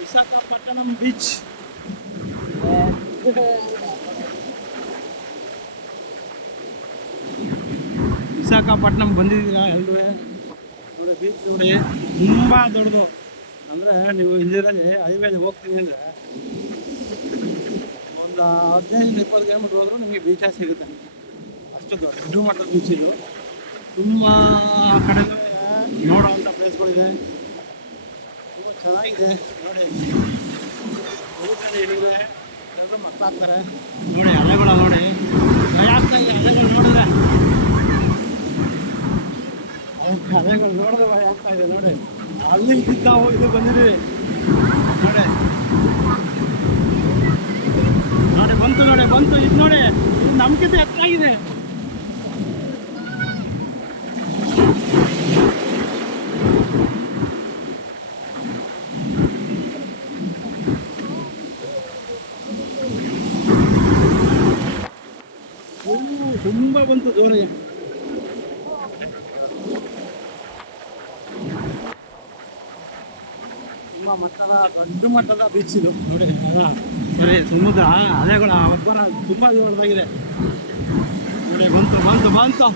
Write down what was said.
Visakhapatnam beach. Visakhapatnam ಬಂದಿದ್ದೀರಾ ಎಲ್ಲರೂ? ನೋಡಿ ಬೀಚ್ ನೋಡಿ, ತುಂಬ ದೊಡ್ಡದು. ಅಂದರೆ ನೀವು ಇಂದಿರಲ್ಲಿ ಹೈವೇಲಿ ಹೋಗ್ತೀನಿ ಅಂದರೆ ಒಂದು 15-20 ಕಿಲೋಮೀಟ್ರ್ ಹೋದರೂ ನಿಮಗೆ ಬೀಚೇ ಸಿಗುತ್ತೆ. ಅಷ್ಟು ದೊಡ್ಡ ಮಟ್ಟದ ಬೀಚ್ ಇದು. ತುಂಬ ಕಡೆ ನೋಡೋವಂಥ ಪ್ಲೇಸ್ಗಳಿದೆ, ತುಂಬ ಚೆನ್ನಾಗಿದೆ. ನೋಡಿ ಹಿಡಿದ್ರೆ ಎಲ್ಲರೂ ಮಕ್ಕಳಾಗ್ತಾರೆ. ನೋಡಿ ಅಲೆಗಳು ನೋಡಿ, ಭಯ ಆಗ್ತಾ ಇದೆ ಅಲೆಗಳು ನೋಡಿದ್ರೆ. ಅಲೆಗಳು ನೋಡಿದ್ರೆ ಭಯ ಆಗ್ತಾ ಇದೆ. ನೋಡಿ ಅಲ್ಲಿ ನಾವು ಇದು ಬಂದಿದ್ದೀವಿ. ನೋಡಿ ನೋಡಿ ಬಂತು, ನೋಡಿ ಬಂತು. ಇದು ನೋಡಿ, ಇದು ನಮ್ಗಿಂತ ಎತ್ತಾಗಿದೆ. ತುಂಬ ಬಂತು ಜೋರಿಗೆ. ತುಂಬ ಮಟ್ಟದ ದೊಡ್ಡ ಮಟ್ಟದ ಬೀಚ್ ಇದು. ನೋಡಿ ಸರಿ, ಸಮುದ್ರ ಅಲೆಗಳ ಒಬ್ಬರ ತುಂಬ ದೊಡ್ಡದಾಗಿದೆ. ನೋಡಿ ಬಂತು ಬಂತು ಬಂತು.